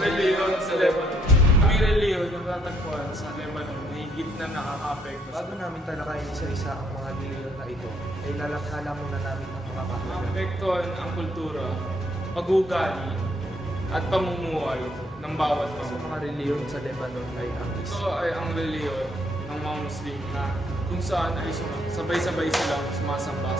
reliyon sa Lebanon. May reliyon yung tatagpuan sa Lebanon na higit na nakaka-apekto. Bago namin talakayin isa-isa ang mga reliyon na ito, ay lalakhala muna namin ang mga kahulugan. Apektuhan ang kultura, pag-uugali, at pamumuhay ng bawat Sa isa. mga reliyon sa Lebanon ay ang Ito ay ang reliyon ng mga Muslim na kung saan ay sabay-sabay silang sumasamba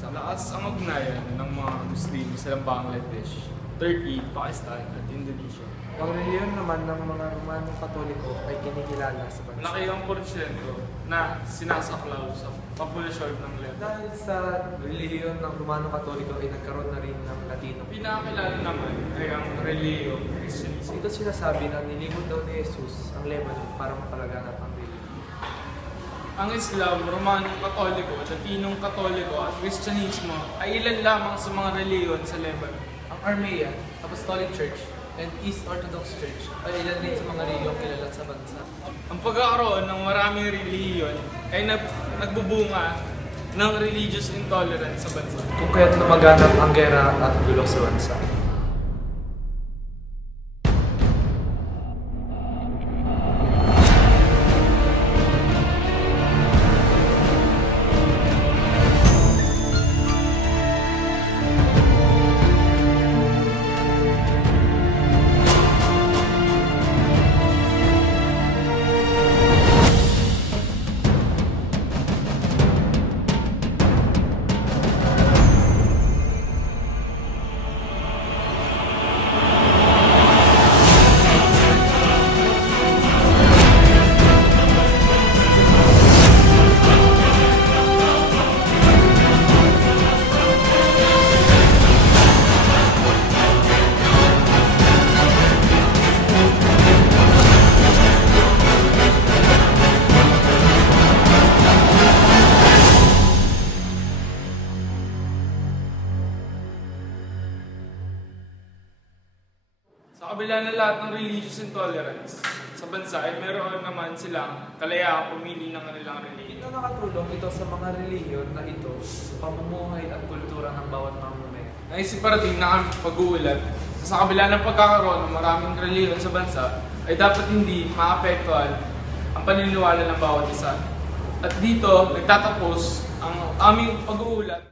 sa lakas ang ugnayan ng mga Muslim sa Bangladesh, Turkey, Pakistan at Indonesia. Ang reliyon naman ng mga Romano Katoliko ay kinikilala sa bansa. Malaki ang porsyento na sinasaklaw sa populasyon ng Lebanon. Dahil sa reliyon ng Romano Katoliko ay nagkaroon na rin ng Latino. Pinakilala naman ay ang reliyong Christianism. Ito sinasabi na nilibot daw ni Jesus ang Lebanon para mapalaganap ang reliyon. Ang Islam, Romanong Katoliko, Latinong Katoliko at Kristyanismo ay ilan lamang sa mga reliyon sa Lebanon. Ang Armenian, Apostolic Church, and East Orthodox Church ay ilan din sa mga reliyong kilala sa bansa. Ang pagkakaroon ng maraming reliyon ay nagbubunga ng religious intolerance sa bansa. Kung kaya't lumaganap ang gera at gulo sa bansa. Sa kabila ng lahat ng religious intolerance sa bansa ay meron naman silang kalayaang pumili ng kanilang relihiyon. Ito nakatulong ito sa mga reliyon na ito sa pamumuhay at kultura ng bawat mamamayan. Naisip parating na aming pag-uulat na sa kabila ng pagkakaroon ng maraming relihiyon sa bansa ay dapat hindi maapektuhan ang paniniwala ng bawat isa. At dito nagtatapos ang aming pag-uulat.